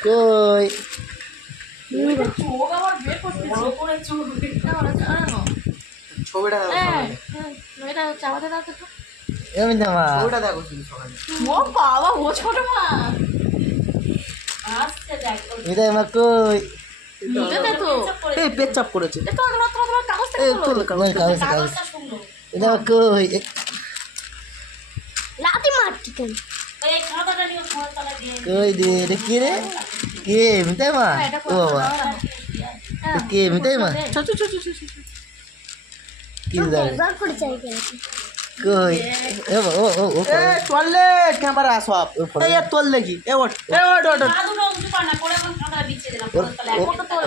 কই ছবিটা চাপাতে দাও তো এমনি মা ছবিটা দেখো শুধু সকালে। ও বাবা ও ছোট মা আসছে দেখ মিতাই মা কই দেখো এই পেচ্ছাপ করেছে। তোমার কাগজটা এই খোলো তোল কই কাগজ কাগজ কাগজটা শুনো মিতাই মা কই লাতি মারতি কেন? এই খাতাটা নিয়ে খাতাটা দিয়ে কই দে এটা কি রে কে মিতাই মা এটা ও বাবা এটা কে মিতাই মা কি জানে একবার করে চাই কেন? কই এ বাবা, ও এ টয়লেট ক্যামেরা সব ওর ফটো- এই তোল দেখি এ ওঠ এ ওঠ ওঠ ওঠ। দাদুটা উঁচু কর না করে এখন খাতাটা বিছিয়ে দিলাম খাতাটা ওর- একটা তোল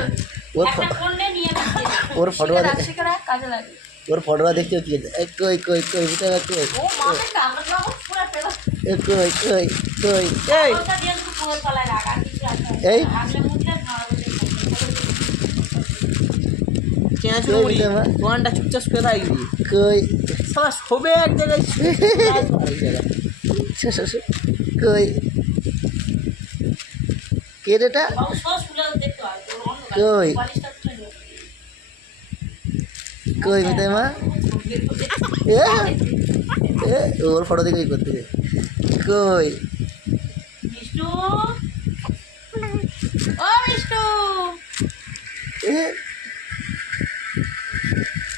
ওর একটা ফোন নিয়ে বিছিয়ে দিলাম ওর ফটোটা শিকারা কাজে লাগে ওর ফটোটা দেখতে কি কই কই কই মিতাই মা কই ও মাথা কাগজ বাবু পুরো পেলা এ কই কই কই এই ওটা দিয়ে শুধু ফোনের তলায় রাখ আর কিছু রাখতে হবে এই। না। আগলে মুখলে কাগজে চেঁচু কই মুড়ি মিতাই মা দোকানটা চুপচাপ শুয়ে থাকবি কই সালা শোবে এক জায়গায় কই কে রে এটা বাবু সব শুলে দেখতে হয় তোর অন্য কই? বালিশটা তুলে নিও কই মিতাই মা এ এ ওর ফটো দেখে করতে দে কই বিষ্ণু ও বিষ্ণু এ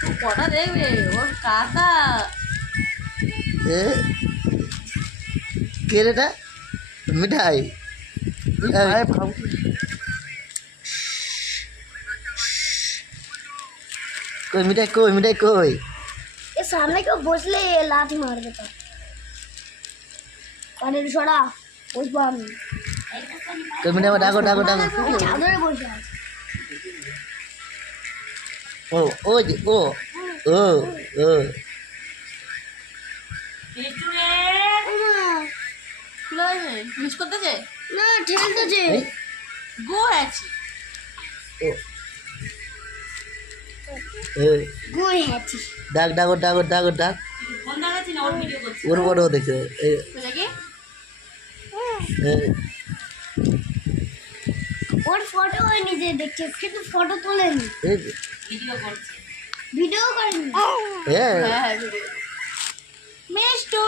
ও কটা দেখবে ওর কাকা এ কে রে এটা মিঠাই কই মিঠাই কই মিঠাই কই এ সামনে কেউ বসলে লাঠি মারবে তো। কানের সরা বসবো আমি। কই মিঠাই মা ডাকো ডাকো ডাকো এই চাদরে বসে আছে। ও ও যে ও ও ও বিষ্ণু রে খুলে যাবে মিস করতেছে না ঠেলতেছে। এই, গো আছি ও এ গুই হ্যাচি। ডাক ডাকো ডাকো ডাকো ডাক ফোন দেখাচ্ছি না ওর ভিডিও করছি ওর ফটো দেখে এই বুঝলে কি এই, ওর ফটো ওই নিজে দেখছে কিন্তু ফটো তোলেনি, এই ভিডিও করছে ভিডিও করেনি। হ্যাঁ হ্যাঁ ভিডিও মিষ্টু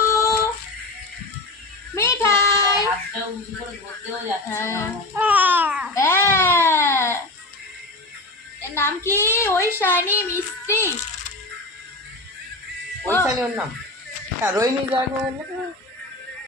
মিঠাই হাতটা উঁচু করে ধরতেও যাচ্ছে না। হ্যাঁ এর নাম কি ওই শানি মিস্ত্রি ওই শানি ওর নাম হ্যাঁ রোহিণী যাকে বললে